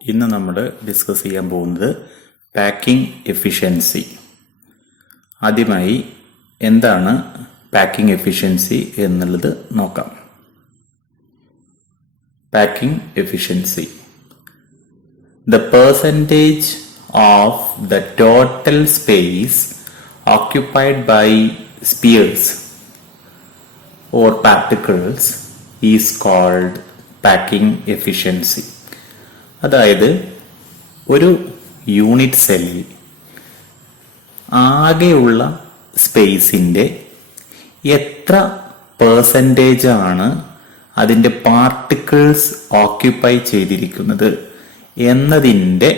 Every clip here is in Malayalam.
ഇന്ന് നമ്മൾ ഡിസ്കസ് ചെയ്യാൻ പോകുന്നത് പാക്കിംഗ് എഫിഷ്യൻസി. ആദ്യമായി എന്താണ് പാക്കിംഗ് എഫിഷ്യൻസി എന്നുള്ളത് നോക്കാം. Packing efficiency, the percentage of the total space occupied by spheres or particles is called packing efficiency. അതായത് ഒരു യൂണിറ്റ് സെല്ലിൽ ആകെയുള്ള സ്പേസിൻ്റെ എത്ര പെർസെൻറ്റേജ് ആണ് അതിൻ്റെ പാർട്ടിക്കിൾസ് ഓക്യുപ്പൈ ചെയ്തിരിക്കുന്നത് എന്നതിൻ്റെ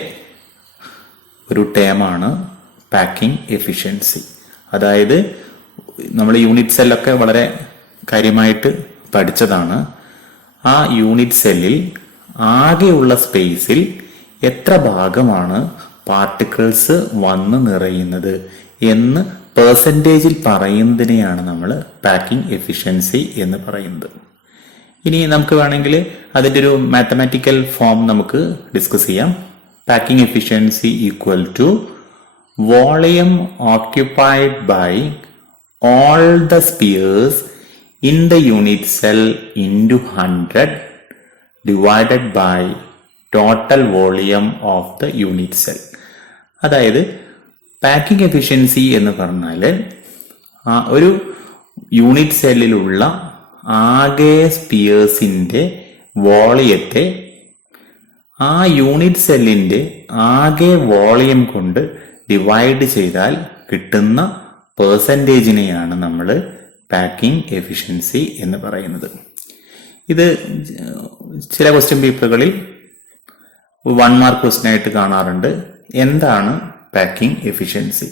ഒരു ടേമാണ് പാക്കിംഗ് എഫിഷ്യൻസി. അതായത് നമ്മൾ യൂണിറ്റ് സെല്ലൊക്കെ വളരെ കാര്യമായിട്ട് പഠിച്ചതാണ്. ആ യൂണിറ്റ് സെല്ലിൽ ആകെയുള്ള സ്പേസിൽ എത്ര ഭാഗമാണ് പാർട്ടിക്കിൾസ് വന്ന് നിറയുന്നത് എന്ന് പെർസെൻറ്റേജിൽ പറയുന്നതിനെയാണ് നമ്മൾ പാക്കിംഗ് എഫിഷ്യൻസി എന്ന് പറയുന്നത്. ഇനി നമുക്ക് വേണമെങ്കിൽ അതിൻ്റെ ഒരു മാത്തമാറ്റിക്കൽ ഫോം നമുക്ക് ഡിസ്കസ് ചെയ്യാം. Packing efficiency equal to volume occupied by all the spheres in the unit cell into 100 divided by total volume of the unit cell. അതായത് പാക്കിംഗ് എഫിഷ്യൻസി എന്ന് പറഞ്ഞാൽ ഒരു യൂണിറ്റ് സെല്ലിലുള്ള ആകെ സ്പിയേഴ്സിൻ്റെ വോളിയത്തെ ആ യൂണിറ്റ് സെല്ലിൻ്റെ ആകെ വോളിയം കൊണ്ട് ഡിവൈഡ് ചെയ്താൽ കിട്ടുന്ന പെർസെൻറ്റേജിനെയാണ് നമ്മൾ പാക്കിംഗ് എഫിഷ്യൻസി എന്ന് പറയുന്നത്. ഇത് ചില ക്വസ്റ്റ്യൻ പേപ്പറുകളിൽ 1 മാർക്ക് ക്വസ്റ്റ്യൻ ആയിട്ട് കാണാറുണ്ട്. എന്താണ് പാക്കിംഗ് എഫിഷ്യൻസി?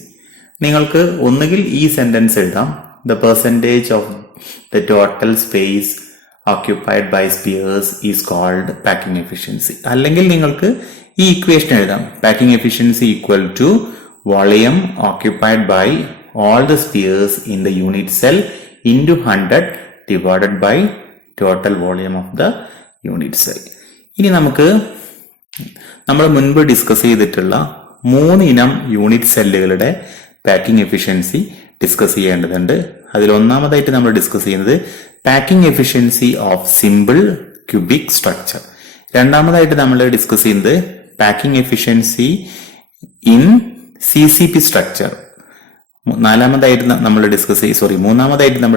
നിങ്ങൾക്ക് ഒന്നുകിൽ ഈ സെന്റൻസ് എഴുതാം, the percentage of the total space occupied by spheres is called packing efficiency. അല്ലെങ്കിൽ നിങ്ങൾക്ക് ഈ ഇക്വേഷൻ എഴുതാം, packing efficiency equal to volume occupied by all the spheres in the unit cell into 100 divided by total volume of the unit cell. ഇനി നമുക്ക് നമ്മൾ മുൻപ് ഡിസ്കസ് ചെയ്തിട്ടുള്ള 3 ഇനം യൂണിറ്റ് സെല്ലുകളുടെ പാക്കിംഗ് എഫിഷ്യൻസി ഡിസ്കസ് ചെയ്യേണ്ടതുണ്ട്. അതിൽ ഒന്നാമതായിട്ട് നമ്മൾ ഡിസ്കസ് ചെയ്യുന്നത് packing efficiency of simple cubic structure. രണ്ടാമതായിട്ട് നമ്മൾ ഡിസ്കസ് ചെയ്യുന്നത് packing efficiency in CCP structure. മൂന്നാമതായിട്ട് നമ്മൾ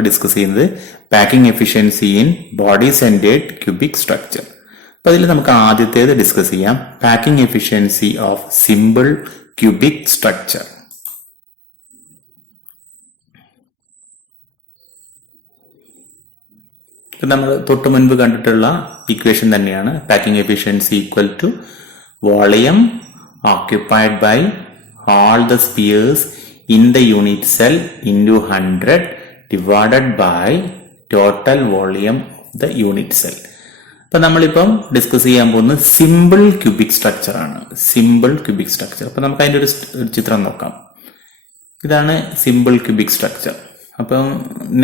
ഡിസ്കസ് ചെയ്യുന്നത് packing efficiency in body centred cubic structure. അപ്പൊ അതിൽ നമുക്ക് ആദ്യത്തേത് ഡിസ്കസ് ചെയ്യാം, packing efficiency of simple cubic structure. നമ്മൾ തൊട്ട് മുൻപ് കണ്ടിട്ടുള്ള ഇക്വേഷൻ തന്നെയാണ്. Packing efficiency equal to volume occupied by all the spheres in the unit cell into 100 divided by total volume of the unit cell. അപ്പൊ നമ്മളിപ്പം ഡിസ്കസ് ചെയ്യാൻ പോകുന്നത് സിമ്പിൾ ക്യൂബിക് സ്ട്രക്ചർ ആണ്. Simple cubic structure. അപ്പൊ നമുക്ക് അതിൻ്റെ ഒരു ചിത്രം നോക്കാം. ഇതാണ് സിമ്പിൾ ക്യൂബിക് സ്ട്രക്ചർ. അപ്പം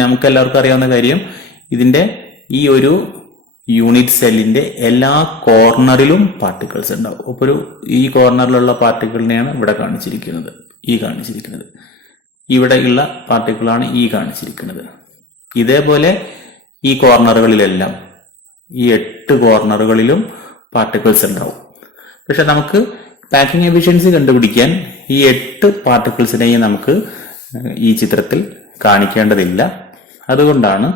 നമുക്ക് എല്ലാവർക്കും അറിയാവുന്ന കാര്യം, ഇതിന്റെ ഈ ഒരു യൂണിറ്റ് സെല്ലിന്റെ എല്ലാ കോർണറിലും പാർട്ടിക്കിൾസ് ഉണ്ടാവും. അപ്പോൾ ഈ കോർണറിലുള്ള പാർട്ടിക്കിളിനെയാണ് ഇവിടെ കാണിച്ചിരിക്കുന്നത്, ഇവിടെയുള്ള പാർട്ടിക്കിളാണ് ഈ കാണിച്ചിരിക്കുന്നത്. ഇതേപോലെ ഈ കോർണറുകളിലെല്ലാം, ഈ 8 കോർണറുകളിലും പാർട്ടിക്കിൾസ് ഉണ്ടാവും. പക്ഷെ നമുക്ക് പാക്കിംഗ് എഫിഷ്യൻസി കണ്ടുപിടിക്കാൻ ഈ 8 പാർട്ടിക്കിൾസിനെയും ഈ ചിത്രത്തിൽ കാണിക്കേണ്ടതില്ല. അതുകൊണ്ടാണ്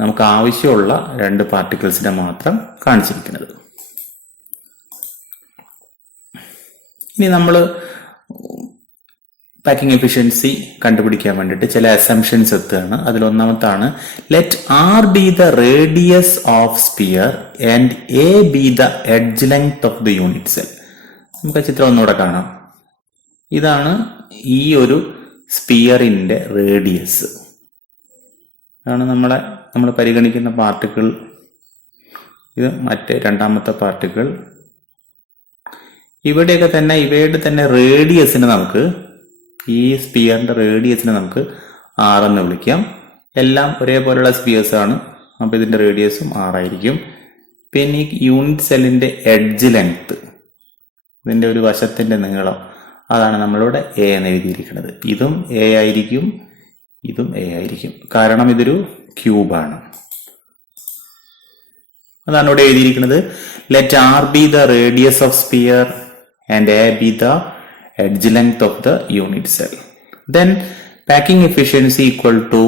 നമുക്ക് ആവശ്യമുള്ള 2 പാർട്ടിക്കിൾസിനെ മാത്രം കാണിച്ചിരിക്കുന്നത്. ഇനി നമ്മൾ പാക്കിംഗ് എഫിഷ്യൻസി കണ്ടുപിടിക്കാൻ വേണ്ടിയിട്ട് ചില അസംഷൻസ് എത്തുകയാണ്. അതിലൊന്നാമത്താണ്, let R be the radius of sphere and A be the edge length of the unit cell. നമുക്ക് ആ ചിത്രം ഒന്നുകൂടെ കാണാം. ഇതാണ് ഈ ഒരു സ്പിയറിന്റെ റേഡിയസ്. അതാണ് നമ്മൾ പരിഗണിക്കുന്ന പാർട്ടിക്കിൾ. ഇത് മറ്റേ രണ്ടാമത്തെ പാർട്ടിക്കിൾ. ഇവയുടെ തന്നെ റേഡിയസിനെ നമുക്ക്, ഈ സ്പിയറിന്റെ റേഡിയസിനെ നമുക്ക് R എന്ന് വിളിക്കാം. എല്ലാം ഒരേപോലെയുള്ള സ്പിയേഴ്സ് ആണ്. അപ്പോൾ ഇതിന്റെ റേഡിയസും R ആയിരിക്കും. പിന്നെ ഈ യൂണിറ്റ് സെല്ലിന്റെ എഡ്ജ് ലെങ്ത്, ഇതിന്റെ ഒരു വശത്തിന്റെ നീളം, അതാണ് നമ്മളിവിടെ എ എന്ന് എഴുതിയിരിക്കുന്നത്. ഇതും എ ആയിരിക്കും, ഇതും എ ആയിരിക്കും, കാരണം ഇതൊരു ക്യൂബാണ്. അതാണ് ഇവിടെ എഴുതിയിരിക്കുന്നത്. Let r be the radius of sphere and a be the edge length of the unit cell. Then packing efficiency equal to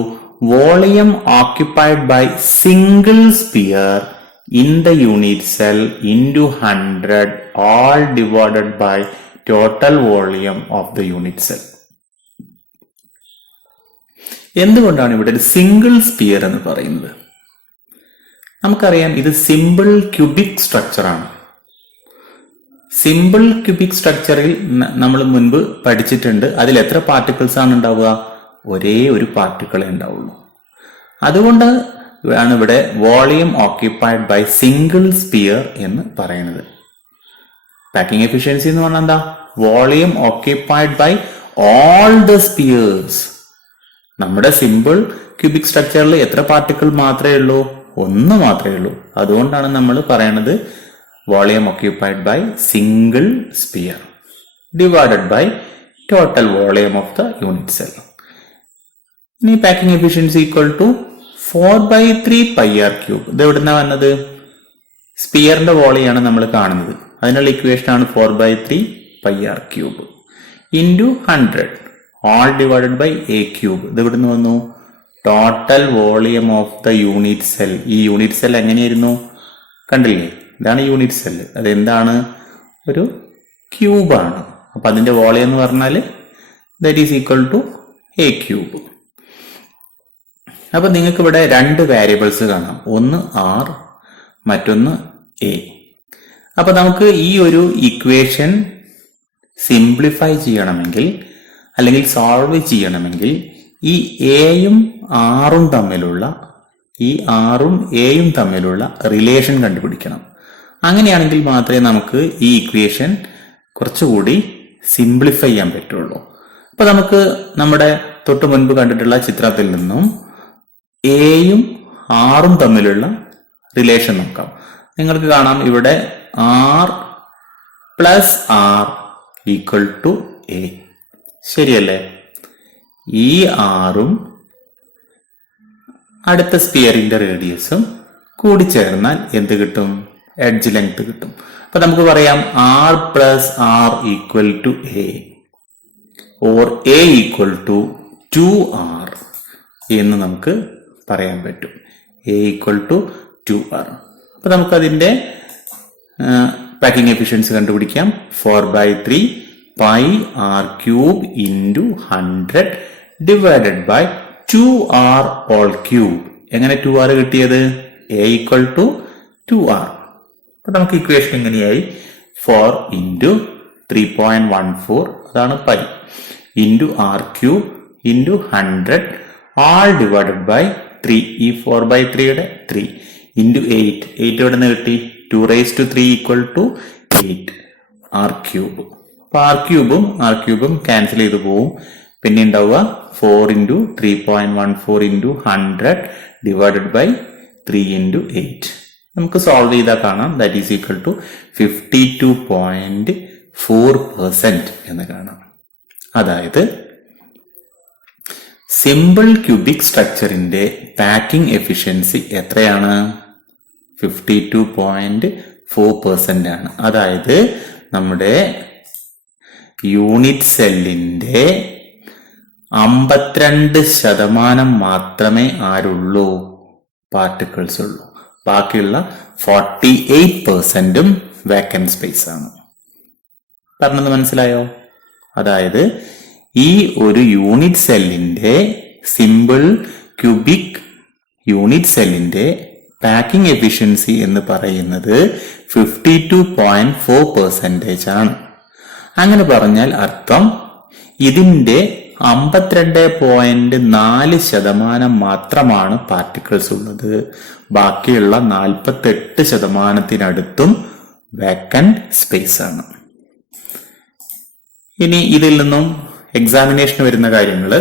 volume occupied by single sphere in the unit cell into 100 all divided by total volume of the unit cell. എന്തുകൊണ്ടാണ് ഇവിടെ ഒരു സിംഗിൾ സ്പിയർ എന്ന് പറയുന്നത്? നമുക്കറിയാം ഇത് സിമ്പിൾ ക്യൂബിക് സ്ട്രക്ചർ ആണ്. സിമ്പിൾ ക്യൂബിക് സ്ട്രക്ചറിൽ നമ്മൾ മുൻപ് പഠിച്ചിട്ടുണ്ട്, അതിൽ എത്ര പാർട്ടിക്കിൾസ് ആണ് ഉണ്ടാവുക? ഒരേ ഒരു പാർട്ടിക്കിളേ ഉണ്ടാവുള്ളൂ. അതുകൊണ്ട് ആണ് ഇവിടെ volume occupied by single sphere എന്ന് പറയുന്നത്. പാക്കിംഗ് എഫിഷ്യൻസി എന്ന് പറഞ്ഞാൽ എന്താ? Volume occupied by all the spheres. നമ്മുടെ സിമ്പിൾ ക്യൂബിക് സ്ട്രക്ചറിൽ എത്ര പാർട്ടിക്കിൾ മാത്രമേ ഉള്ളൂ? ഒന്ന് മാത്രമേ ഉള്ളൂ. അതുകൊണ്ടാണ് നമ്മൾ പറയണത് volume occupied by single sphere divided by total volume of the unit cell. ഇനി packing efficiency equal to 4/3 πr³. ഇത് എവിടുന്ന വന്നത്? സ്പിയറിന്റെ വോളിയാണ് നമ്മൾ കാണുന്നത്, അതിനുള്ള ഇക്വേഷൻ ആണ് 4/3 πr³ into 100 all divided by a³. ഇത് എവിടുന്ന് വന്നു? Total volume of the unit cell. ഈ യൂണിറ്റ് സെൽ എങ്ങനെയായിരുന്നു? കണ്ടില്ലേ, ഇതാണ് യൂണിറ്റ് സെൽ. അതെന്താണ്? ഒരു ക്യൂബാണ്. അപ്പൊ അതിന്റെ വോളിയം എന്ന് പറഞ്ഞാൽ that is equal to a³. അപ്പൊ നിങ്ങൾക്ക് ഇവിടെ രണ്ട് വേരിയബിൾസ് കാണാം, ഒന്ന് ആർ, മറ്റൊന്ന് എ. അപ്പൊ നമുക്ക് ഈ ഒരു ഇക്വേഷൻ സിംപ്ലിഫൈ ചെയ്യണമെങ്കിൽ അല്ലെങ്കിൽ സോൾവ് ചെയ്യണമെങ്കിൽ ഈ എയും ആറും തമ്മിലുള്ള റിലേഷൻ കണ്ടുപിടിക്കണം. അങ്ങനെയാണെങ്കിൽ മാത്രമേ നമുക്ക് ഈ ഇക്വേഷൻ കുറച്ചുകൂടി സിംപ്ലിഫൈ ചെയ്യാൻ പറ്റുള്ളൂ. അപ്പൊ നമുക്ക് നമ്മുടെ തൊട്ട് മുൻപ് കണ്ടിട്ടുള്ള ചിത്രത്തിൽ നിന്നും എയും ആറും തമ്മിലുള്ള റിലേഷൻ നോക്കാം. നിങ്ങൾക്ക് കാണാം ഇവിടെ r plus r equal to a. ശരിയല്ലേ? ഈ ആറും അടുത്ത സ്പിയറിന്റെ റേഡിയസും കൂടി ചേർന്നാൽ എന്ത് കിട്ടും? എഡ്ജ് ലെങ്ത് കിട്ടും. അപ്പൊ നമുക്ക് പറയാം r plus r equal to a or a equal to 2r എന്ന് നമുക്ക് പറയാൻ പറ്റും. A equal to 2r. അപ്പൊ നമുക്ക് അതിന്റെ പാക്കിംഗ് എഫിഷ്യൻസി കണ്ടുപിടിക്കാം. 4/3 πr³ into 100 divided by 2r all cube. എങ്ങനെ 2r കിട്ടിയത്? A equal to 2r. അപ്പൊ നമുക്ക് ഇക്വേഷൻ എങ്ങനെയായി? 4 ഇൻറ്റു 3.14 അതാണ് pi into r³ into 100 all divided by 3. ഈ 4/3യുടെ 3 ഇൻറ്റു 8. 8 എവിടെ നിന്ന് കിട്ടി? 2⁻³ ഈക്വൽ ടു 8 r³. അപ്പൊ r³ ക്യാൻസൽ ചെയ്ത് പോവും. പിന്നെ ഉണ്ടാവുക 4 into 3.14 into 100 divided by 3 into 8. നമുക്ക് സോൾവ് ചെയ്താൽ കാണാം ദാറ്റ് ഈസ് ഈക്വൽ ടു 52.4% എന്ന് കാണാം. അതായത് സിമ്പിൾ ക്യൂബിക് സ്ട്രക്ചറിന്റെ പാക്കിംഗ് എഫിഷ്യൻസി എത്രയാണ്? 52.4% ആണ്. അതായത് നമ്മുടെ യൂണിറ്റ് സെല്ലിന്റെ 52% മാത്രമേ ആരുള്ളൂ? പാർട്ടിക്കിൾസ് ഉള്ളൂ. ബാക്കിയുള്ള 48%ഉം വേക്കന്റ് സ്പേസ് ആണ്. പറഞ്ഞത് മനസ്സിലായോ? അതായത് ഈ ഒരു യൂണിറ്റ് സെല്ലിന്റെ സിമ്പിൾ ക്യൂബിക് യൂണിറ്റ് സെല്ലിന്റെ പാക്കിംഗ് എഫിഷ്യൻസി എന്ന് പറയുന്നത് 52.4% ആണ്. അങ്ങനെ പറഞ്ഞാൽ അർത്ഥം ഇതിന്റെ 52.4% മാത്രമാണ് പാർട്ടിക്കിൾസ് ഉള്ളത്. ബാക്കിയുള്ള 48%-ത്തിനടുത്തും വേക്കന്റ് സ്പേസ് ആണ്. ഇനി ഇതിൽ നിന്നും എക്സാമിനേഷൻ വരുന്ന കാര്യങ്ങൾ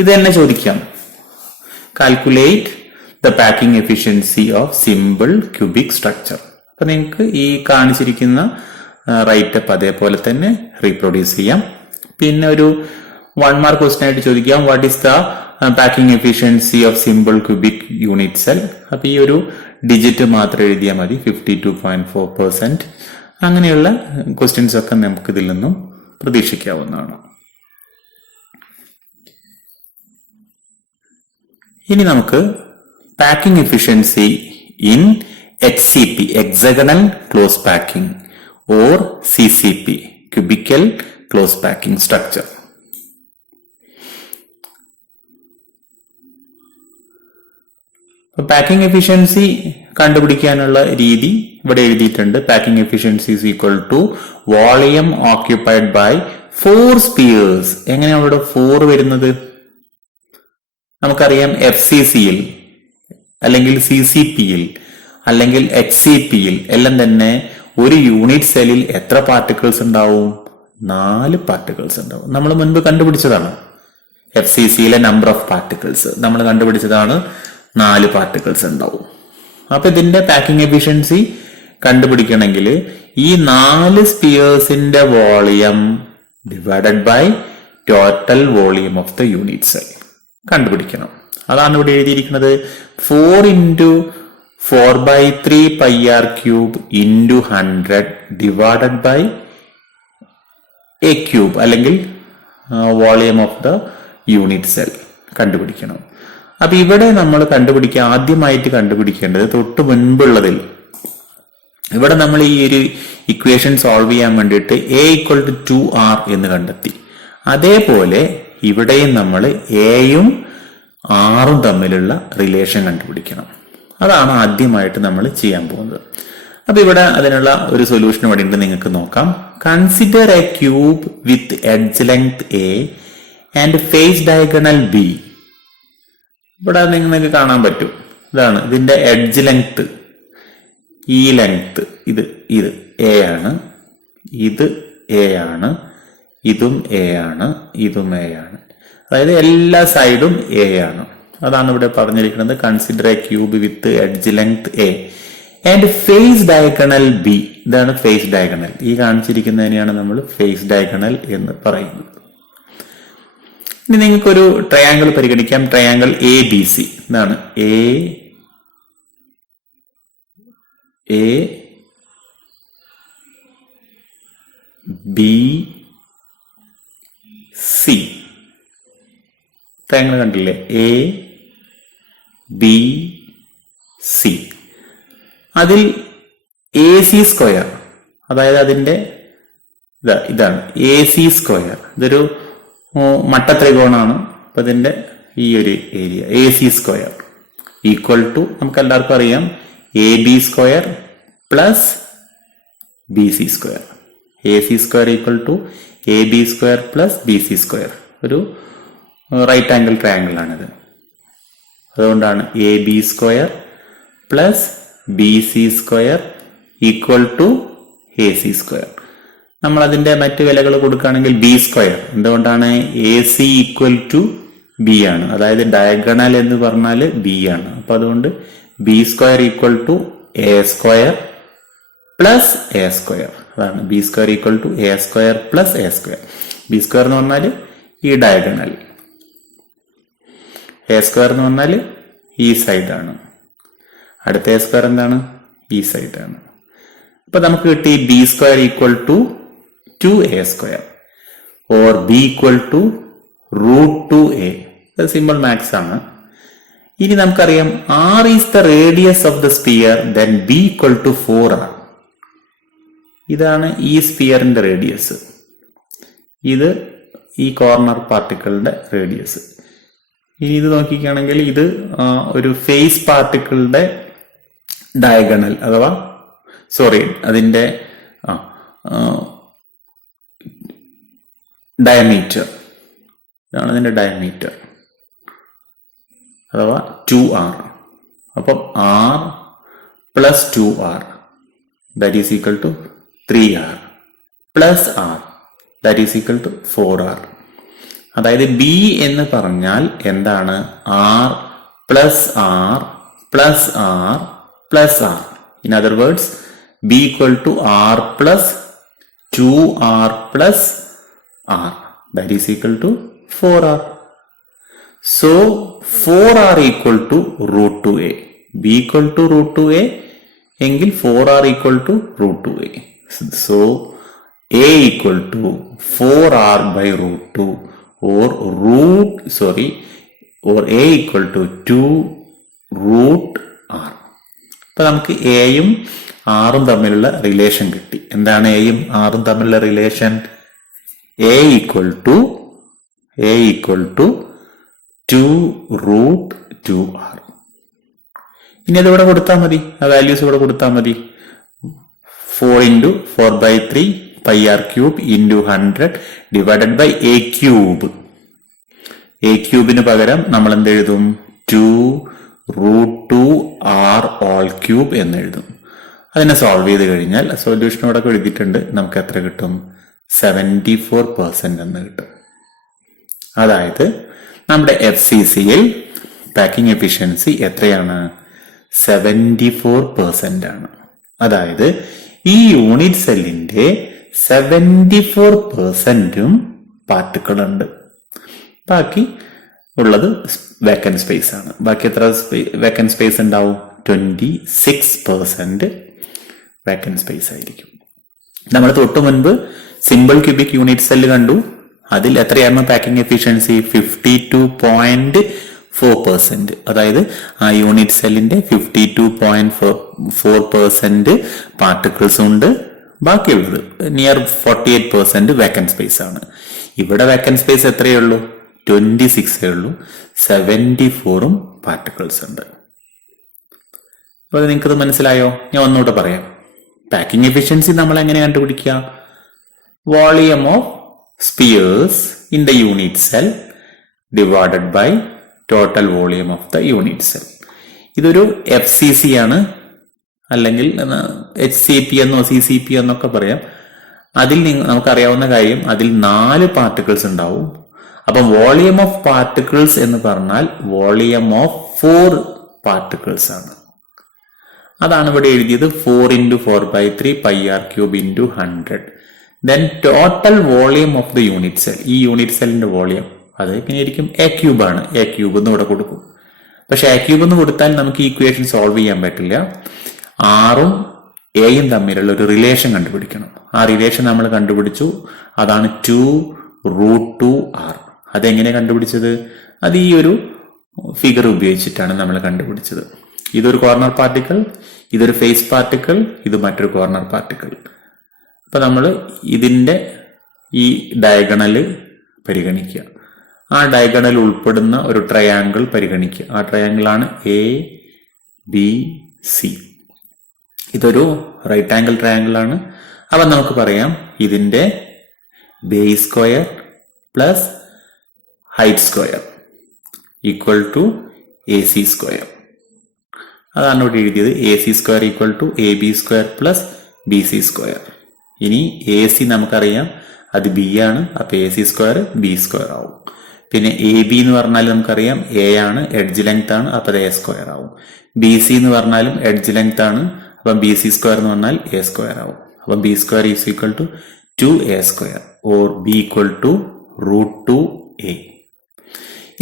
ഇത് തന്നെ ചോദിക്കാം. Calculate the packing efficiency of simple cubic structure. അപ്പൊ നിങ്ങൾക്ക് ഈ കാണിച്ചിരിക്കുന്ന റൈറ്റപ്പ് അതേപോലെ തന്നെ റീപ്രൊഡ്യൂസ് ചെയ്യാം. പിന്നെ ഒരു 1 മാർക്ക് ക്വസ്റ്റ്യൻ ആയിട്ട് ചോദിക്കാം, what is the packing efficiency of simple cubic unit cell. അപ്പൊ ഈ ഒരു ഡിജിറ്റ് മാത്രം എഴുതിയാൽ മതി, 52.4%. അങ്ങനെയുള്ള ക്വസ്റ്റ്യൻസ് ഒക്കെ നമുക്ക് ഇതിൽ നിന്നും പ്രതീക്ഷിക്കാവുന്നതാണ്. ഇനി നമുക്ക് packing efficiency in HCP, hexagonal close packing, or CCP, cubical close packing structure. Packing efficiency കണ്ടുപിടിക്കാനുള്ള രീതി ഇവിടെ എഴുതിയിട്ടുണ്ട്. Packing efficiency is equal to volume occupied by 4 spheres. എങ്ങനെയാണ് ഇവിടെ 4 വരുന്നത്? നമുക്കറിയാം FCCയിൽ അല്ലെങ്കിൽ CCPയിൽ അല്ലെങ്കിൽ HCPയിൽ എല്ലാം തന്നെ ഒരു യൂണിറ്റ് സെല്ലിൽ എത്ര പാർട്ടിക്കിൾസ് ഉണ്ടാവും? 4 പാർട്ടിക്കിൾസ് ഉണ്ടാവും. നമ്മൾ മുൻപ് കണ്ടുപിടിച്ചതാണ്. FCCയിലെ നമ്പർ ഓഫ് പാർട്ടിക്കിൾസ് നമ്മൾ കണ്ടുപിടിച്ചതാണ്, 4 പാർട്ടിക്കിൾസ് ഉണ്ടാവും. അപ്പൊ ഇതിന്റെ പാക്കിംഗ് എഫിഷ്യൻസി കണ്ടുപിടിക്കണമെങ്കിൽ ഈ 4 സ്പിയേഴ്സിന്റെ volume divided by total volume of the unit cell കണ്ടുപിടിക്കണം. അതാണ് ഇവിടെ എഴുതിയിരിക്കുന്നത്. 4 into 4/3 pi r cube into 100 divided by A cube അല്ലെങ്കിൽ volume of the unit cell കണ്ടുപിടിക്കണം. അപ്പൊ ഇവിടെ നമ്മൾ ആദ്യമായിട്ട് കണ്ടുപിടിക്കേണ്ടത് തൊട്ട് മുൻപുള്ളതിൽ ഇവിടെ നമ്മൾ ഈ ഒരു ഇക്വേഷൻ സോൾവ് ചെയ്യാൻ വേണ്ടിയിട്ട് A = 2r എന്ന് കണ്ടെത്തി. അതേപോലെ ഇവിടെയും നമ്മൾ എയും ആറും തമ്മിലുള്ള റിലേഷൻ കണ്ടുപിടിക്കണം. അതാണ് ആദ്യമായിട്ട് നമ്മൾ ചെയ്യാൻ പോകുന്നത്. അപ്പൊ ഇവിടെ അതിനുള്ള ഒരു സൊല്യൂഷൻ ഇവിടെ ഉണ്ട്, നിങ്ങൾക്ക് നോക്കാം. Consider a cube with edge length A and face diagonal B. ഇവിടെ നിങ്ങൾക്ക് കാണാൻ പറ്റും, ഇതാണ് ഇതിന്റെ എഡ്ജ് ലെങ്ത്. ഈ ലെങ്ത് ഇത് A ആണ്, ഇത് A ആണ്, ഇതും A ആണ്, ഇതും A ആണ്. അതായത് എല്ലാ സൈഡും A ആണ്. അതാണ് ഇവിടെ പറഞ്ഞിരിക്കുന്നത്. Consider a cube with edge length A and face diagonal B. ഇതാണ് ഫേസ് ഡയഗണൽ. ഈ കാണിച്ചിരിക്കുന്നതിനെയാണ് നമ്മൾ ഫേസ് ഡയഗണൽ എന്ന് പറയുന്നത്. ഇനി നിങ്ങൾക്കൊരു ട്രയാങ്കിൾ പരിഗണിക്കാം. Triangle ABC. ഇതാണ് ABC. ട്രയാങ്കിൾ കണ്ടില്ലേ? ABC. അതിൽ AC സ്ക്വയർ, അതായത് അതിന്റെ ഇതാണ് AC സ്ക്വയർ. ഇതൊരു മട്ടത്രികോണാണ്. അപ്പൊ ഇതിന്റെ ഈ ഒരു area AC square equal to നമുക്ക് എല്ലാവർക്കും അറിയാം AB square plus BC square. AC square equal to AB square plus BC square. ഒരു റൈറ്റ് ആംഗിൾ ട്രയാങ്കിൾ ആണിത്. അതുകൊണ്ടാണ് AB square plus BC square equal to AC square. നമ്മൾ അതിന്റെ മറ്റു വിലകൾ കൊടുക്കുകയാണെങ്കിൽ B സ്ക്വയർ. എന്തുകൊണ്ടാണ്? AC ഈക്വൽ ടു B ആണ്. അതായത് ഡയഗണൽ എന്ന് പറഞ്ഞാൽ B ആണ്. അപ്പൊ അതുകൊണ്ട് B square equal to A square plus A square. അതാണ് B square equal to A square plus A square. B square എന്ന് പറഞ്ഞാൽ ഈ ഡയഗണൽ, A സ്ക്വയർ എന്ന് പറഞ്ഞാൽ ഈ സൈഡാണ്, അടുത്ത A സ്ക്വയർ എന്താണ്? ഈ സൈഡാണ്. അപ്പൊ നമുക്ക് കിട്ടി B square equal to 2A square or B equal to √2A. Simple maths ആണ്. ഇനി നമുക്കറിയാം R is the radius of the sphere, then B equal to 4R. ഇതാണ് ഈ സ്പിയറിന്റെ റേഡിയസ്, ഇത് ഈ കോർണർ പാർട്ടിക്കിളിന്റെ റേഡിയസ്. ഇനി ഇത് നോക്കിക്കുകയാണെങ്കിൽ ഇത് ഒരു ഫേസ് പാർട്ടിക്കിളിന്റെ ഡയഗണൽ അഥവാ അതിന്റെ ഡയമീറ്റർ. ഇതാണ് ഇതിന്റെ ഡയമീറ്റർ അഥവാ 2R. അപ്പം R plus 2R that is equal to 3R plus R that is equal to 4R. അതായത് B എന്ന് പറഞ്ഞാൽ എന്താണ്? R plus R plus R plus R. In other words, B equal to R plus 2R plus R. That is equal to 4R. So 4R equal to root 2A. B equal to root 2A. Engil 4R equal to root 2A. So A equal to 4R by root 2 or A equal to 2 root R. അപ്പോൾ നമുക്ക് എയും ആറും തമ്മിലുള്ള റിലേഷൻ കിട്ടി. എന്താണ് എയും ആറും തമ്മിലുള്ള relation? A equal to 2 root 2R. ഇനി അതിവിടെ കൊടുത്താൽ മതി, ആ വാല്യൂസ് ഇവിടെ കൊടുത്താൽ മതി. 4 into 4 by 3 pi r cube into 100 divided by a cube. a cube പകരം നമ്മൾ എന്ത് എഴുതും? 2 root 2R all cube എന്ന് എഴുതും. അതിനെ സോൾവ് ചെയ്ത് കഴിഞ്ഞാൽ സൊല്യൂഷൻ ഇവിടെ എഴുതിയിട്ടുണ്ട്. നമുക്ക് എത്ര കിട്ടും? 74% എന്ന് കിട്ടും. അതായത് നമ്മുടെ FCCയിൽ പാക്കിംഗ് എഫിഷ്യൻസി എത്രയാണ്? 74% ആണ്. അതായത് ഈ യൂണിറ്റ് സെല്ലിന്റെ 74%ഉം പാർട്ടിക്കിൾ ഉണ്ട്. ബാക്കി ഉള്ളത് വേക്കന്റ് സ്പേസ് ആണ്. ബാക്കി എത്ര വേക്കന്റ് സ്പേസ് ഉണ്ടാവും? 26% വേക്കന്റ് സ്പേസ് ആയിരിക്കും. നമ്മൾ തൊട്ട് മുൻപ് സിമ്പിൾ ക്യൂബിക് യൂണിറ്റ് സെല്ല് കണ്ടു. അതിൽ എത്രയാണ് പാക്കിംഗ് എഫിഷ്യൻസി? 52.4%. അതായത് ആ യൂണിറ്റ് സെല്ലിന്റെ 52.4% പാർട്ടിക്കിൾസ് ഉണ്ട്. ബാക്കിയുള്ളത് നിയർ 48% വേക്കന്റ് സ്പേസ് ആണ്. ഇവിടെ വേക്കന്റ് സ്പേസ് എത്രയേ ഉള്ളൂ? 26 ഉള്ളൂ. 74ഉം പാർട്ടിക്കിൾസ് ഉണ്ട്. അപ്പോൾ നിങ്ങൾക്കത് മനസ്സിലായോ? ഞാൻ ഒന്നുകൂടെ പറയാം. പാക്കിംഗ് എഫിഷ്യൻസി നമ്മൾ എങ്ങനെ കണ്ടുപിടിക്കുക? Volume of spheres in the unit cell divided by total volume of the unit cell. ഇതൊരു FCC ആണ്, അല്ലെങ്കിൽ HCP എന്നോ CCP എന്നൊക്കെ പറയാം. അതിൽ നമുക്കറിയാവുന്ന കാര്യം, അതിൽ 4 പാർട്ടിക്കിൾസ് ഉണ്ടാവും. അപ്പം വോളിയം ഓഫ് പാർട്ടിക്കിൾസ് എന്ന് പറഞ്ഞാൽ വോളിയം ഓഫ് 4 പാർട്ടിക്കിൾസ് ആണ്. അതാണ് ഇവിടെ എഴുതിയത്. 4 into 4 by 3 pi r cube into 100. Then total volume of the unit cell. ഈ യൂണിറ്റ് സെല്ലിന്റെ വോളിയം അത് എങ്ങനെയായിരിക്കും? A cube ആണ്. A cube എന്ന് ഇവിടെ കൊടുക്കും. പക്ഷെ A cube എന്ന് കൊടുത്താൽ നമുക്ക് ഈ ഇക്വേഷൻ സോൾവ് ചെയ്യാൻ പറ്റില്ല. ആറും എയും തമ്മിലുള്ള ഒരു റിലേഷൻ കണ്ടുപിടിക്കണം. ആ റിലേഷൻ നമ്മൾ കണ്ടുപിടിച്ചു. അതാണ് 2 root 2R. അതെങ്ങനെ കണ്ടുപിടിച്ചത്? അത് ഈ ഒരു ഫിഗർ ഉപയോഗിച്ചിട്ടാണ് നമ്മൾ കണ്ടുപിടിച്ചത്. ഇതൊരു കോർണർ പാർട്ടിക്കിൾ, ഇതൊരു ഫേസ് പാർട്ടിക്കിൾ, ഇത് മറ്റൊരു കോർണർ പാർട്ടിക്കിൾ. അപ്പൊ നമ്മൾ ഇതിന്റെ ഈ ഡയഗണല് പരിഗണിക്കുക. ആ ഡയഗണൽ ഉൾപ്പെടുന്ന ഒരു ട്രയാങ്കിൾ പരിഗണിക്കുക. ആ ട്രയാങ്കിൾ ആണ് ABC. ഇതൊരു റൈറ്റ് ആംഗിൾ ട്രയാങ്കിൾ ആണ്. അപ്പൊ നമുക്ക് പറയാം ഇതിന്റെ base square plus height square equal to AC square. അതാണ് ഇവിടെ എഴുതിയത്. AC square equal to AB square plus BC square. ഇനി AC നമുക്കറിയാം അത് B ആണ്. അപ്പൊ AC സ്ക്വയർ B സ്ക്വയർ ആവും. പിന്നെ AB എന്ന് പറഞ്ഞാൽ നമുക്കറിയാം A ആണ്, എഡ്ജ് ലെങ്ത് ആണ്, അപ്പൊ അത് A സ്ക്വയർ ആവും. BC എന്ന് പറഞ്ഞാലും എഡ്ജ് ലെങ്ത് ആണ്, അപ്പം BC സ്ക്വയർ എന്ന് പറഞ്ഞാൽ A സ്ക്വയർ ആവും. അപ്പം B square is equal to 2A square or B equal to root 2A.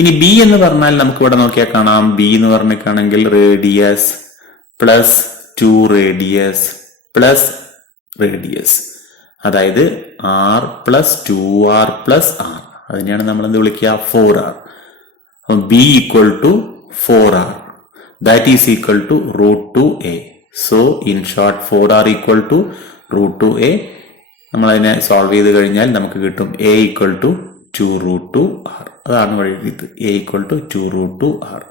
ഇനി B എന്ന് പറഞ്ഞാൽ നമുക്ക് ഇവിടെ നോക്കിയാൽ കാണാം. B എന്ന് പറഞ്ഞിട്ടാണെങ്കിൽ radius plus 2 radius plus radius, അതായത് R plus 2R plus R. അതിനെയാണ് നമ്മൾ എന്ത് വിളിക്കുക? 4R. അപ്പം B equal to 4R. That is equal to root 2A. So in short 4R equal to root 2A. നമ്മൾ അതിനെ സോൾവ് ചെയ്ത് കഴിഞ്ഞാൽ നമുക്ക് കിട്ടും A equal to 2 root 2R. അതാണ് ഇവിടെ എഴുതിയത്. A equal to 2 root 2R.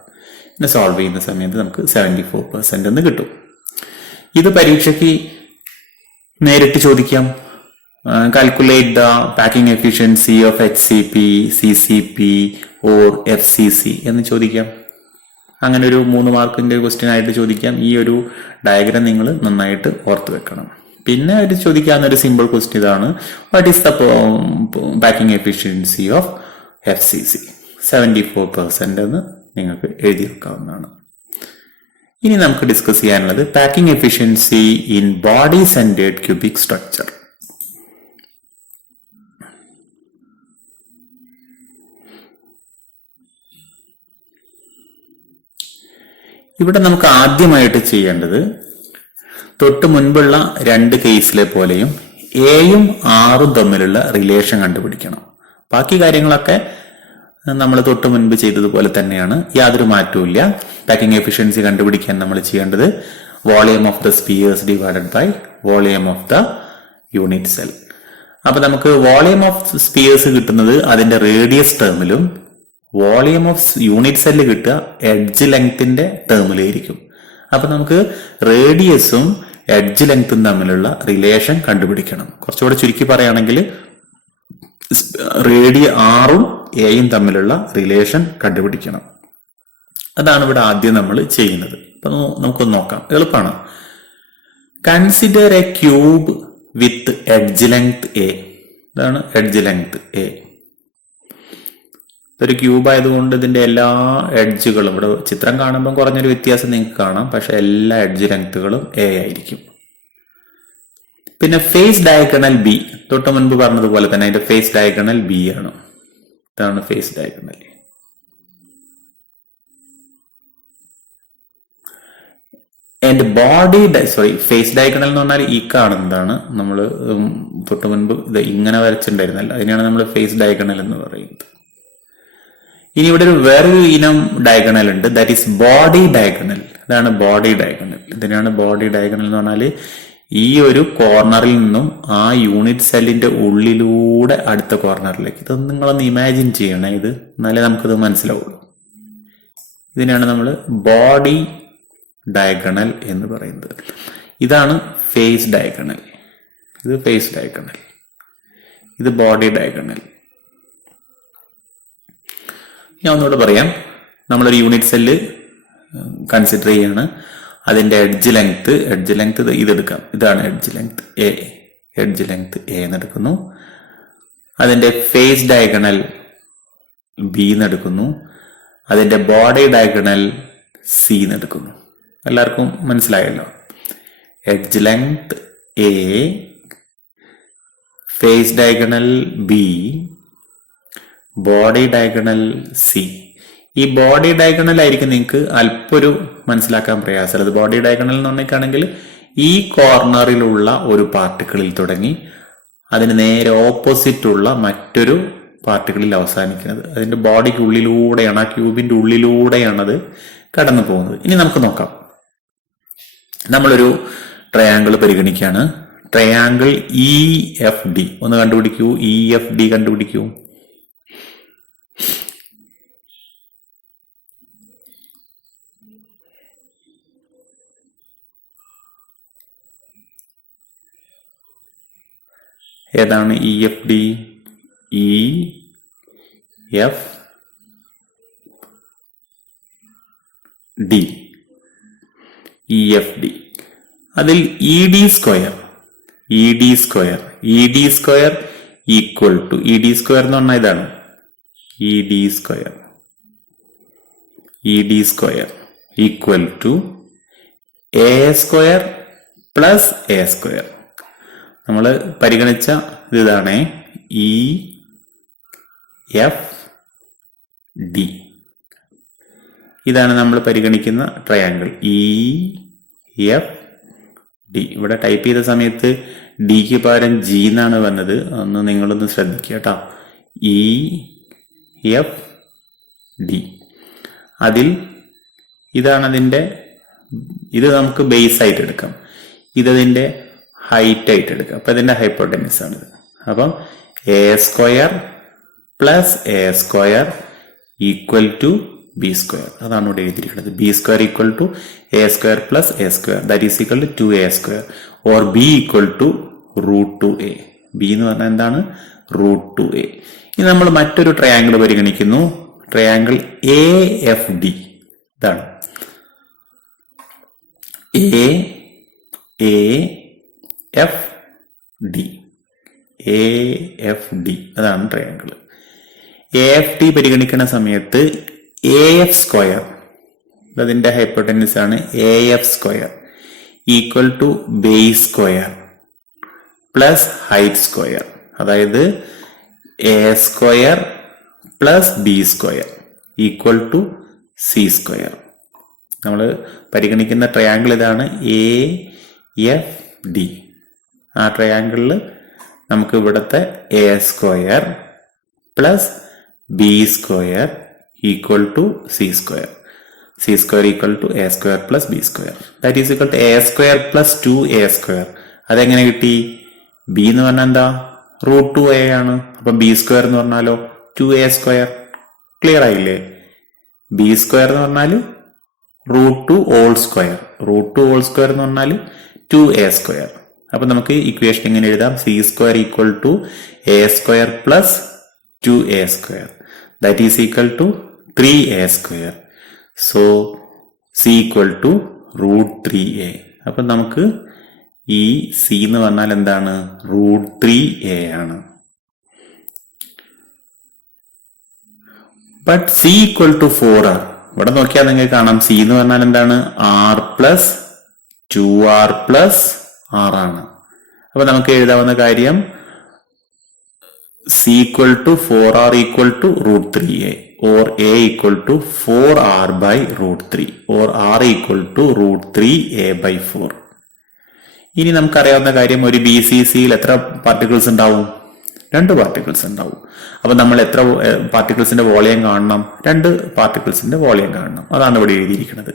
ഇതിനെ സോൾവ് ചെയ്യുന്ന സമയത്ത് നമുക്ക് 74% എന്ന് കിട്ടും. ഇത് പരീക്ഷയ്ക്ക് നേരിട്ട് ചോദിക്കാം. Calculate the packing efficiency of HCP, CCP or FCC എന്ന് ചോദിക്കാം. അങ്ങനെ ഒരു 3 മാർക്കിന്റെ ക്വസ്റ്റ്യൻ ആയിട്ട് ചോദിക്കാം. ഈ ഒരു ഡയഗ്രാം നിങ്ങൾ നന്നായിട്ട് ഓർത്ത് വെക്കണം. പിന്നെ ഒരു ചോദിക്കാവുന്ന ഒരു സിമ്പിൾ ക്വസ്റ്റ്യൻ ഇതാണ്: what is the packing efficiency of FCC? 74% എന്ന് നിങ്ങൾക്ക് എഴുതി വെക്കാവുന്നതാണ്. ഇനി നമുക്ക് ഡിസ്കസ് ചെയ്യാനുള്ളത് packing efficiency in body centred cubic structure. ഇവിടെ നമുക്ക് ആദ്യമായിട്ട് ചെയ്യേണ്ടത് തൊട്ട് മുൻപുള്ള രണ്ട് കേസിലെ പോലെയും എയും ആറും തമ്മിലുള്ള റിലേഷൻ കണ്ടുപിടിക്കണം. ബാക്കി കാര്യങ്ങളൊക്കെ നമ്മൾ തൊട്ട് മുൻപ് ചെയ്തതുപോലെ തന്നെയാണ്, യാതൊരു മാറ്റവും ഇല്ല. പാക്കിംഗ് എഫിഷ്യൻസി കണ്ടുപിടിക്കാൻ നമ്മൾ ചെയ്യേണ്ടത് volume of the spheres divided by volume of the unit cell. അപ്പൊ നമുക്ക് വോളിയം ഓഫ് സ്പിയേഴ്സ് കിട്ടുന്നത് അതിന്റെ റേഡിയസ് ടേമിലും വോളിയം ഓഫ് യൂണിറ്റ് സെല്ല് കിട്ടുക എഡ്ജ് ലെങ്ത്തിന്റെ ടേമിലായിരിക്കും. അപ്പൊ നമുക്ക് റേഡിയസും എഡ്ജ് ലെങ്ത്തും തമ്മിലുള്ള റിലേഷൻ കണ്ടുപിടിക്കണം. കുറച്ചുകൂടെ ചുരുക്കി പറയുകയാണെങ്കിൽ ആറും എയും തമ്മിലുള്ള റിലേഷൻ കണ്ടുപിടിക്കണം. അതാണ് ഇവിടെ ആദ്യം നമ്മൾ ചെയ്യുന്നത്. അപ്പൊ നമുക്കൊന്ന് നോക്കാം, എളുപ്പമാണ്. Consider a cube with edge length A. ഇതാണ് എഡ്ജ് ലെങ്ത് എ. ഒരു ക്യൂബ് ആയതുകൊണ്ട് ഇതിന്റെ എല്ലാ എഡ്ജുകളും ഇവിടെ ചിത്രം കാണുമ്പോൾ കുറഞ്ഞൊരു വ്യത്യാസം നിങ്ങൾക്ക് കാണാം, പക്ഷെ എല്ലാ എഡ്ജ് ലെങ്ത്തുകളും എ ആയിരിക്കും. പിന്നെ ഫേസ് ഡയഗണൽ ബി, തൊട്ട് മുൻപ് പറഞ്ഞതുപോലെ തന്നെ അതിന്റെ ഫേസ് ഡയഗണൽ ബി ആണ്. ഇതാണ് face diagonal. And body face diagonal എന്ന് പറഞ്ഞാൽ ഈ കാണുന്നതാണ്. നമ്മൾ തൊട്ട് മുൻപ് ഇത് ഇങ്ങനെ വരച്ചിട്ടുണ്ടായിരുന്നല്ലോ, അതിനാണ് നമ്മൾ ഫേസ് ഡയഗണൽ എന്ന് പറയുന്നത്. ഇനി ഇവിടെ ഒരു വേറൊരു ഇനം ഡയഗണൽ ഉണ്ട്, ദാറ്റ് ഈസ് ബോഡി ഡയഗണൽ. ഇതാണ് ബോഡി ഡയഗണൽ. ഇതിനാണ് ബോഡി ഡയഗണൽ എന്ന് പറഞ്ഞാൽ ഈ ഒരു കോർണറിൽ നിന്നും ആ യൂണിറ്റ് സെല്ലിന്റെ ഉള്ളിലൂടെ അടുത്ത കോർണറിലേക്ക്. ഇത് നിങ്ങളൊന്ന് ഇമാജിൻ ചെയ്യണേ, ഇത് എന്നാലേ നമുക്കിത് മനസ്സിലാവുള്ളൂ. ഇതിനാണ് നമ്മൾ ബോഡി ഡയഗണൽ എന്ന് പറയുന്നത്. ഇതാണ് ഫേസ് ഡയഗണൽ. ഇത് ഫേസ് ഡയഗണൽ, ഇത് ബോഡി ഡയഗണൽ. ഞാൻ ഒന്നുകൂടെ പറയാം. നമ്മളൊരു യൂണിറ്റ് സെല്ല് കൺസിഡർ ചെയ്യാണ്. അതിന്റെ എഡ്ജ് ലെങ്ത് ഇതെടുക്കാം. ഇതാണ് edge length A. Edge length A എന്നെടുക്കുന്നു. അതിന്റെ ഫേസ് ഡയഗണൽ ബി എന്നെടുക്കുന്നു. അതിന്റെ ബോഡി ഡയഗണൽ സി എന്നെടുക്കുന്നു. എല്ലാവർക്കും മനസ്സിലായല്ലോ. Edge length a, face diagonal b, body diagonal c. ഈ ബോഡി ഡയഗണൽ ആയിരിക്കും നിങ്ങൾക്ക് അല്പൊരു മനസ്സിലാക്കാൻ പ്രയാസം. ബോഡി ഡയഗണൽ എന്ന് പറഞ്ഞിട്ടാണെങ്കിൽ ഈ കോർണറിലുള്ള ഒരു പാർട്ടിക്കിളിൽ തുടങ്ങി അതിന് നേരെ ഓപ്പോസിറ്റ് ഉള്ള മറ്റൊരു പാർട്ടിക്കിളിൽ അവസാനിക്കുന്നത്. അതിന്റെ ബോഡിക്ക് ഉള്ളിലൂടെയാണ്, ആ ക്യൂബിന്റെ ഉള്ളിലൂടെയാണ് അത് കടന്നു പോകുന്നത്. ഇനി നമുക്ക് നോക്കാം. നമ്മളൊരു ട്രയാങ്കിൾ പരിഗണിക്കുകയാണ്. ട്രയാങ്കിൾ ഇ എഫ് ഡി ഒന്ന് കണ്ടുപിടിക്കൂ. ഇ എഫ് ഡി കണ്ടുപിടിക്കൂ. ഏതാണ് E F D? E F D. E F D. അതിൽ E D square equal to, E D square എന്ന് പറഞ്ഞാൽ ഇതാണ് E D square equal to A square plus A square. നമ്മൾ പരിഗണിച്ച ഇതാണ് ഇ എഫ് ഡി. ഇതാണ് നമ്മൾ പരിഗണിക്കുന്ന ട്രയാങ്കിൾ ഇ എഫ് ഡി. ഇവിടെ ടൈപ്പ് ചെയ്ത സമയത്ത് ഡിക്ക് പകരം ജി എന്നാണ് വന്നത്. ഒന്ന് നിങ്ങളൊന്ന് ശ്രദ്ധിക്കുക കേട്ടോ. E F D. അതിൽ ഇതാണ് അതിൻ്റെ, ഇത് നമുക്ക് ബേസ് ആയിട്ട് എടുക്കാം. ഇതതിൻ്റെ ഹൈറ്റ് ആയിട്ട് എടുക്കാം. അപ്പൊ ഇതിന്റെ ഹൈപ്പോട്ടനസ് ആണിത്. അപ്പം a square plus A square equal to b square. അതാണ് ഇവിടെ എഴുതിയിരിക്കുന്നത്. B square equal to A square plus A square, that is equal to 2a square, or b equal to √2a. B എന്ന് പറഞ്ഞാൽ എന്താണ്? √2a. ഇനി നമ്മൾ മറ്റൊരു ട്രയാങ്കിൾ പരിഗണിക്കുന്നു. Triangle a f D. ഇതാണ് എ എഫ് ഡി. അതാണ് ട്രയാങ്കിൾ. എ എഫ് ഡി പരിഗണിക്കുന്ന സമയത്ത് എ എഫ് സ്ക്വയർ അതിന്റെ ഹൈപ്പോട്ടന്യൂസ് ആണ് AF square equal to base square plus height square. അതായത് A square plus B square equal to C square. നമ്മൾ പരിഗണിക്കുന്ന ട്രയാങ്കിൾ ഇതാണ് AFD. ആ ട്രയാങ്കിളിൽ നമുക്ക് ഇവിടുത്തെ A square plus B square equal to C square. C square equal to A square plus B square. That is equal to A square plus 2A square. അതെങ്ങനെ കിട്ടി? B എന്ന് പറഞ്ഞാൽ എന്താ? √2A ആണ്. അപ്പൊ B സ്ക്വയർ എന്ന് പറഞ്ഞാലോ 2A സ്ക്വയർ. ക്ലിയർ ആയില്ലേ? B സ്ക്വയർ എന്ന് പറഞ്ഞാൽ √2 ഹോൾ സ്ക്വയർ. √2 ഹോൾ സ്ക്വയർ എന്ന് പറഞ്ഞാൽ 2A സ്ക്വയർ. അപ്പൊ നമുക്ക് ഇക്വേഷൻ എങ്ങനെ എഴുതാം? C square equal to A square plus 2A square. That is equal to 3A square. So C equal to √3A. അപ്പൊ നമുക്ക് ഈ C എന്ന് പറഞ്ഞാൽ എന്താണ്? √3A ആണ്. But C equal to 4R. ഇവിടെ നോക്കിയാൽ നിങ്ങൾക്ക് കാണാം C എന്ന് പറഞ്ഞാൽ എന്താണ്? R plus 2R plus R ആണ്. അപ്പൊ നമുക്ക് എഴുതാവുന്ന കാര്യം C equal to 4R equal to √3A or A equal to 4R by √3 or R equal to √3A by 4. ഇനി നമുക്കറിയാവുന്ന കാര്യം ഒരു BCCയിൽ എത്ര പാർട്ടിക്കിൾസ് ഉണ്ടാവും? 2 പാർട്ടിക്കിൾസ് ഉണ്ടാവും. അപ്പൊ നമ്മൾ എത്ര പാർട്ടിക്കിൾസിന്റെ വോളിയം കാണണം? 2 പാർട്ടിക്കിൾസിന്റെ വോളിയം കാണണം. അതാണ് ഇവിടെ എഴുതിയിരിക്കുന്നത്.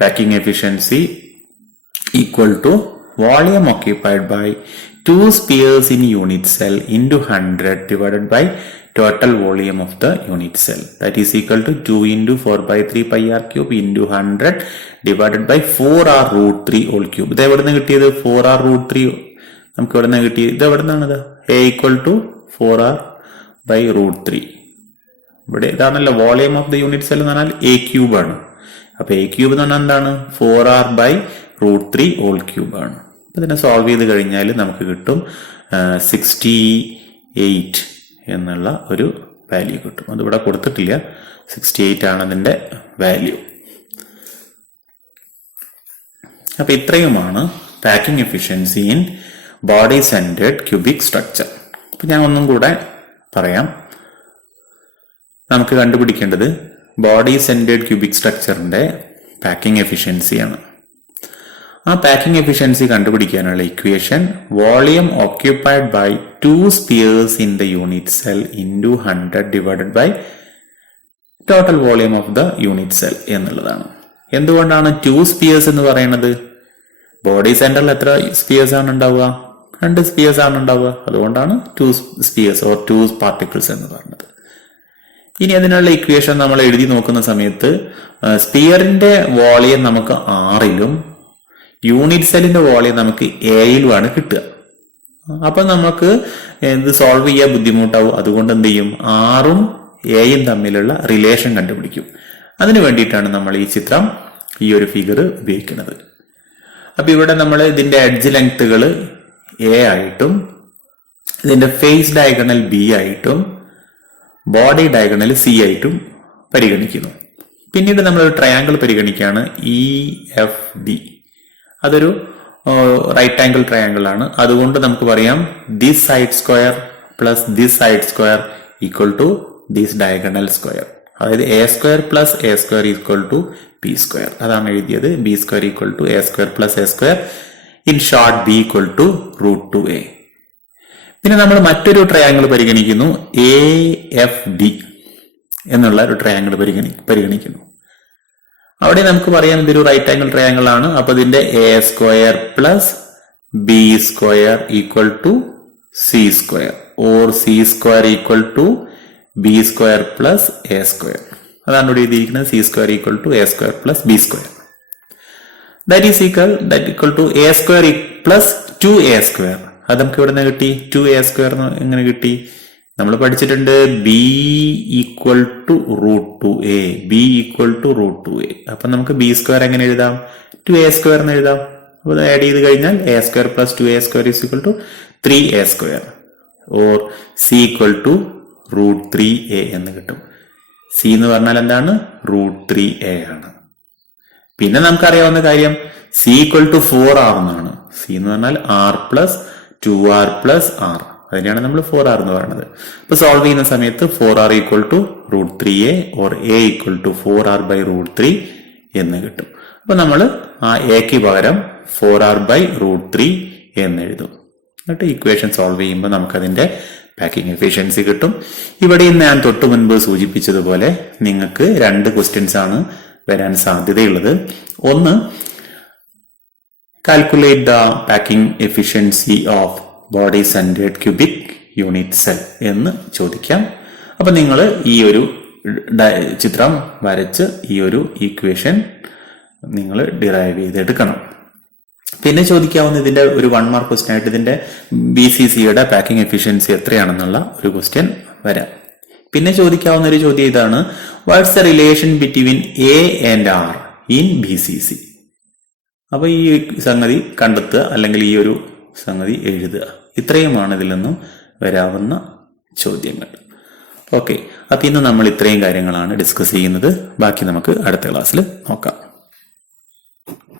Packing efficiency equal to volume occupied by 2 spheres in unit cell into 100 divided by total volume of the unit cell. That is equal to 2 into 4/3 πr³ into 100 divided by 4R √3 whole cube. ഇത് എവിടെ നിന്ന് കിട്ടിയത്? 4R √3 നമുക്ക് എവിടെ നിന്ന് കിട്ടിയത്? ഇത് എവിടെ നിന്നാണ്? A equal to 4R by √3. ഇവിടെ ഇതാണല്ലോ volume of the unit cell എന്ന് പറഞ്ഞാൽ A³ ആണ്. അപ്പൊ A³ എന്ന് പറഞ്ഞാൽ എന്താണ്? 4R by √3 ഹോൾ ക്യൂബ് ആണ്. അപ്പൊ ഇതിനെ സോൾവ് ചെയ്ത് കഴിഞ്ഞാൽ നമുക്ക് കിട്ടും 68 എന്നുള്ള ഒരു വാല്യൂ കിട്ടും. അതിവിടെ കൊടുത്തിട്ടില്ല. 68 ആണ് അതിന്റെ വാല്യൂ. അപ്പൊ ഇത്രയുമാണ് packing efficiency in body centred cubic structure. അപ്പൊ ഞാൻ ഒന്നും കൂടെ പറയാം. നമുക്ക് കണ്ടുപിടിക്കേണ്ടത് ബോഡി സെന്റേർഡ് ക്യൂബിക് സ്ട്രക്ചറിന്റെ പാക്കിംഗ് എഫിഷ്യൻസിയാണ്. ആ പാക്കിംഗ് എഫിഷ്യൻസി കണ്ടുപിടിക്കാനുള്ള equation volume occupied by 2 spheres in the unit cell into 100 divided by total volume of the unit cell എന്നുള്ളതാണ്. എന്തുകൊണ്ടാണ് 2 സ്പിയേഴ്സ് എന്ന് പറയുന്നത്? ബോഡി സെന്ററിൽ എത്ര സ്പിയേഴ്സ് ആണ് ഉണ്ടാവുക? 2 സ്പിയേഴ്സ് ആണ് ഉണ്ടാവുക. അതുകൊണ്ടാണ് 2 സ്പിയേഴ്സ് ഓർ 2 പാർട്ടിക്കിൾസ് എന്ന് പറഞ്ഞത്. ഇനി അതിനുള്ള ഇക്വേഷൻ നമ്മൾ എഴുതി നോക്കുന്ന സമയത്ത് സ്പിയറിന്റെ വോളിയം നമുക്ക് R-ലും യൂണിറ്റ് സെല്ലിന്റെ വോളിയം നമുക്ക് A-യിലുമാണ് കിട്ടുക. അപ്പൊ നമുക്ക് ഇത് സോൾവ് ചെയ്യാൻ ബുദ്ധിമുട്ടാവും. അതുകൊണ്ട് എന്ത് ചെയ്യും? R-ഉം A-യും തമ്മിലുള്ള റിലേഷൻ കണ്ടുപിടിക്കും. അതിനു വേണ്ടിയിട്ടാണ് നമ്മൾ ഈ ചിത്രം, ഈ ഒരു ഫിഗർ ഉപയോഗിക്കുന്നത്. അപ്പൊ ഇവിടെ നമ്മൾ ഇതിന്റെ എഡ്ജ് ലെങ്ത്തുകൾ A ആയിട്ടും ഇതിന്റെ ഫേസ് ഡയഗണൽ B ആയിട്ടും ബോഡി ഡയഗണൽ C ആയിട്ടും പരിഗണിക്കുന്നു. പിന്നീട് നമ്മൾ ഒരു ട്രയാങ്കിൾ പരിഗണിക്കുകയാണ് EFD. അതൊരു റൈറ്റ് ആംഗിൾ ട്രയാങ്കിൾ ആണ്. അതുകൊണ്ട് നമുക്ക് പറയാം this side square plus this side square equal to this diagonal square. അതായത് A square plus A square equal to B square. അതാണ് എഴുതിയത്. B square equal to A square plus A square. In short B equal to √2A. പിന്നെ നമ്മൾ മറ്റൊരു ട്രയാങ്കിൾ പരിഗണിക്കുന്നു, AFD എന്നുള്ള ഒരു ട്രയാങ്കിൾ പരിഗണിക്കുന്നു. അവിടെ നമുക്ക് പറയാം ഇതൊരു റൈറ്റ് ആംഗിൾ ട്രയാങ്കിൾ ആണ്. അപ്പൊ ഇതിന്റെ A square plus B square equal to C square or C square equal to B square plus A square. അതാണ് ഇവിടെ എഴുതിയിരിക്കുന്നത്. C square equal to A square plus B square. That equal to A square plus 2A square. അത് നമുക്ക് ഇവിടെ നിന്ന് കിട്ടി. 2A സ്ക്വയർ എങ്ങനെ കിട്ടി? നമ്മൾ പഠിച്ചിട്ടുണ്ട് B equal to √2A. B equal to √2A. അപ്പൊ നമുക്ക് B സ്ക്വയർ എങ്ങനെ എഴുതാം? 2A സ്ക്വയർ എന്ന് എഴുതാം. അപ്പൊ ആഡ് ചെയ്ത് കഴിഞ്ഞാൽ A square plus 2A square is equal to 3A square or C equal to √3A എന്ന് കിട്ടും. C എന്ന് പറഞ്ഞാൽ എന്താണ്? √3A ആണ്. പിന്നെ നമുക്കറിയാവുന്ന കാര്യം സി ഈക്വൽ ടു 4r എന്നാണ്. സി എന്ന് പറഞ്ഞാൽ r plus 2r plus r, അതിനെയാണ് നമ്മൾ 4r എന്ന് പറയുന്നത്. അപ്പൊ സോൾവ് ചെയ്യുന്ന സമയത്ത് 4r equal to √3a or a equal to 4r by √3 എന്ന് കിട്ടും. അപ്പൊ നമ്മൾ ആ എക്ക് പകരം 4r ബൈ √3 എന്ന് എഴുതും. എന്നിട്ട് ഇക്വേഷൻ സോൾവ് ചെയ്യുമ്പോൾ നമുക്കതിന്റെ പാക്കിംഗ് എഫിഷ്യൻസി കിട്ടും. ഇവിടെ ഞാൻ തൊട്ടു മുൻപ് സൂചിപ്പിച്ചതുപോലെ നിങ്ങൾക്ക് 2 ക്വസ്റ്റ്യൻസ് ആണ് വരാൻ സാധ്യതയുള്ളത്. ഒന്ന്, calculate the packing efficiency of body centred cubic unit cell എന്ന് ചോദിക്കാം. അപ്പൊ നിങ്ങൾ ഈ ഒരു ചിത്രം വരച്ച് ഈ ഒരു ഇക്വേഷൻ നിങ്ങൾ ഡിറൈവ് ചെയ്തെടുക്കണം. പിന്നെ ചോദിക്കാവുന്ന ഇതിന്റെ ഒരു 1 മാർക്ക് ക്വസ്റ്റ്യൻ ആയിട്ട് ഇതിന്റെ BCCയുടെ പാക്കിംഗ് എഫിഷ്യൻസി എത്രയാണെന്നുള്ള ഒരു ക്വസ്റ്റ്യൻ വരാം. പിന്നെ ചോദിക്കാവുന്ന ഒരു ചോദ്യം ഇതാണ്, what's the relation between A and R in BCC. അപ്പൊ ഈ സംഗതി കണ്ടെത്തുക, അല്ലെങ്കിൽ ഈ ഒരു സംഗതി എഴുതുക. ഇത്രയുമാണ് ഇതിൽ നിന്നും വരാവുന്ന ചോദ്യങ്ങൾ. ഓക്കെ, അപ്പൊ ഇന്ന് നമ്മൾ ഇത്രയും കാര്യങ്ങളാണ് ഡിസ്കസ് ചെയ്യുന്നത്. ബാക്കി നമുക്ക് അടുത്ത ക്ലാസ്സിൽ നോക്കാം.